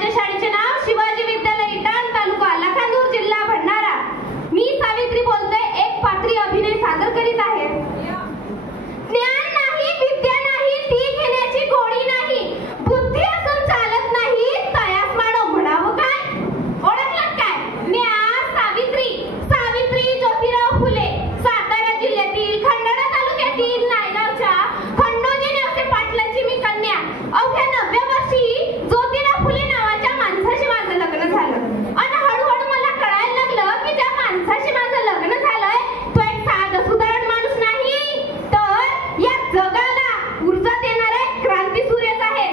माझ्या शाळेचे नाव शिवाजी विद्यालय इटाण, तालुका लखानदूर, जिल्हा भंडारा. मी सावित्री बोलते, एक पात्री अभिनय सादर करीत आहे. ज्ञान नाही, विद्या नाही, ती घेण्याची गोडी नाही, बुद्धी असून चालत नाही, तयास मानव म्हणावं काय? ओळखलं काय? ज्ञान सावित्री. सावित्री ज्योतिराव फुले, सातारा जिल्ह्यातील खंडाळा तालुक्यातील नायगावच्या खंडोजी नेवसे पाटलांची मी कन्या. अवघ्या 90 वर्षी ज्योतिराव फुले नावाच्या माणसाशी माझं लग्न झालं. आणि हळूहळू मला कळायला लागलं की ज्या माणसाशी माझं लग्न झालंय तो एक साधा सुधारण माणूस नाही, तर या जगाला ऊर्जा देणारा एक क्रांती सूर्यच आहे.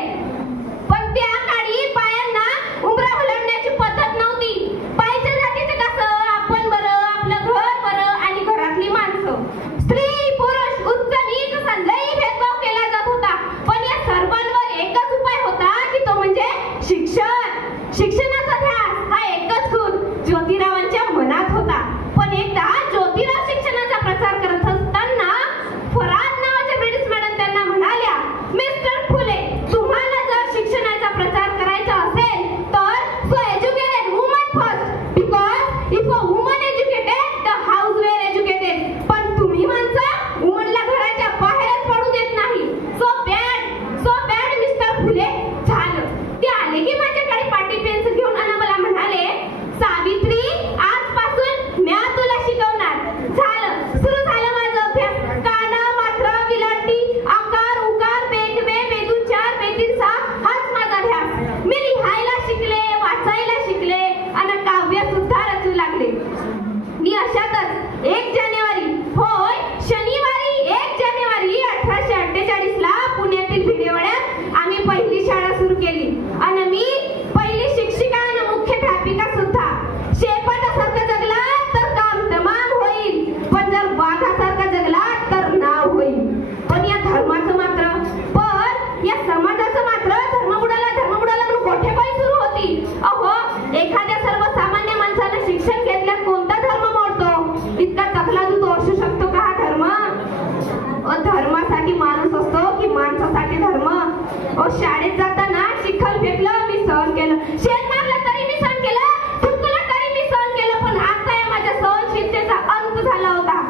पण त्या काळी बायांना उंबरा हलवण्याची पद्धत नव्हती. बाईच्या जातीचं कसं, आपण बरं, आपलं घर बरं आणि घरातली माणसं. स्त्री पुरुष उच्च नीच असा लई भेदभाव केला जात होता. पण या सर्वांवर एकच उपाय होता की तो म्हणजे शिक्षण. शिक्षणाचा ध्यास हा एकच गुण ज्योतिरावांच्या मनात होता. पण एकदा ज्योतिराव शिक्षणाचा प्रचार करत असताना फराद नावाच्या ब्रिटिश मॅडम त्यांना म्हणाल्या, मिस्टर फुले, तुम्हाला जर शिक्षणाचा प्रचार करायचा असेल तर so educated woman first, because if a woman educated the house were educated. पण तुम्ही माणसं वुमनला घराच्या बाहेरच पडू देत नाही. So bad Mister Phule. झालं ते आले की माझ्याकडे पाटी पेन्सिल घेऊन आणि मला म्हणाले, सावित्री, आजपासून म्या तुला शिकवणार. झालं, सुरू झालं माझं अभ्यास. काना, मात्रा, विलांटी, आकार, उकार, बेगवे, बेदूचार, बेतीसा हाच माझा ध्यास. मी लिहायला शिकले, वाचायला शिकले आणि काव्य सुद्धा रचू लागले. मी अशातच 1 जानेवारी, होय शनिवारी 1 जानेवारी 1848 ला पुण्यातील भिडेवाड्यात आम्ही पहिली शाळा सुरू केली. आणि मी पहिली शिक्षिका आणि मुख्याध्यापिका सुद्धा. शेपाटासारखं जगला तर काम तमाम होईल, पण जर वाघासारखा जगला तर नाव होईल. पण या धर्माचं मात्र, पण या समाजाचं मात्र धर्म बुडाला म्हणून मोठे पाय सुरू होती. अहो, एखाद्या सर्वसामान्य माणसानं शिक्षण घेतल्यास कोणता धर्म मोडतो? इतका तकला दूत असू शकतो का हा धर्म? धर्मासाठी माणूस असतो की माणसासाठी धर्म? शाळेत जाताना चिखल फेकलं मी सहन केलं, शेत मारलं तरी मी सहन केलं, थुंकलं तरी मी सहन केलं. पण आता या माझ्या सहनशीलतेचा अंत झाला होता.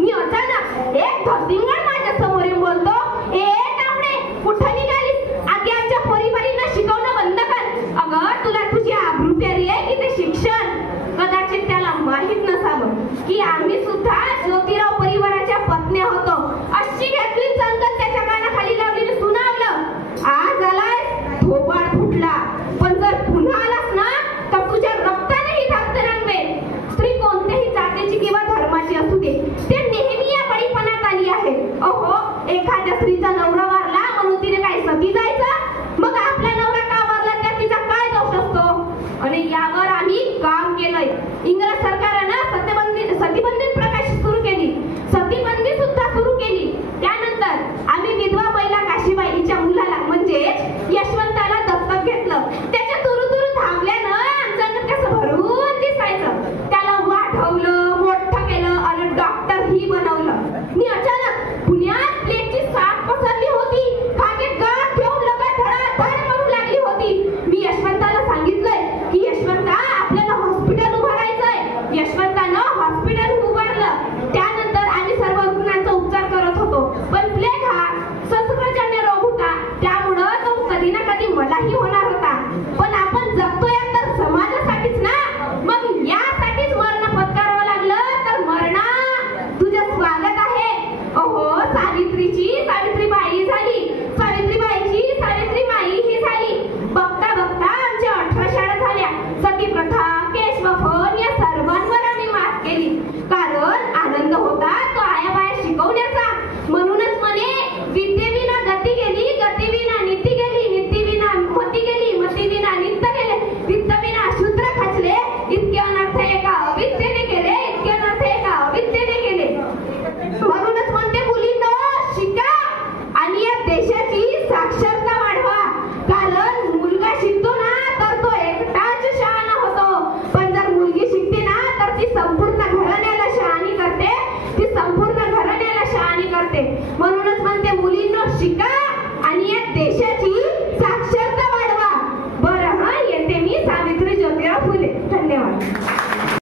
मी अचानक एक धोतिंगड माझ्या समोर येऊन बोलतो, ए तांबडे, कुठं निघालीस? आधी आमच्या परिवारींना शिकवणं बंद कर. अगं, तुला तुझी आबरू प्यारी आहे की ते शिक्षण? कदाचित त्याला माहित नसावं की आम्ही सुद्धा ज्योतिराव परिवाराच्या पत्न्या होतो. अशी घेतली संगत त्याच्या कानाखाली लावलेली सुनावलं. आज आलाय, थोबाड फुटला, पण जर पुन्हा आलास ना तर तुझ्या रक्तानेही धाकट रंगवेल. स्त्री कोणत्याही जातीची किंवा धर्माची असू दे, ते नेहमी या बळीपणात आली आहे. अहो, एखाद्या स्त्रीचा नवरा वारला म्हणून तिने काय सती जायचं? मग आपला नवरा का वारला त्यात तिचा काय दोष असतो? आणि यावर आम्ही काम केलंय. इंग्रज सरकारनं सतीबंदी प्रकाशित सुरू केली, सतीबंदी सुद्धा सुरू केली. त्यानंतर आम्ही विधवा महिला काशीबाई हिच्या मुलाला म्हणजेच यशवंताला दत्तक घेतलं. त्याच्या तुरु धावल्यानं आमचं अंग कसं भरून दिसायचं. त्याला वाढवलं, मोठं केलं आणि डॉक्टर ही बनवलं. मी अचानक पुण्यात प्लेगची साथ पसरली होती. खाके गाठ घेऊन लोक धडाधड मरू लागली होती. मी यशवंताला सांगितलंय की यशवंता, आपल्याला हॉस्पिटल उभारायचंय. यशवंतानं हॉस्पिटल उभारलं. त्यानंतर आम्ही सर्व रुग्णांचा उपचार करत होतो. पण प्लेग हा संसर्गजन्य रोग होता, त्यामुळं तो कधी ना कधी मलाही होणार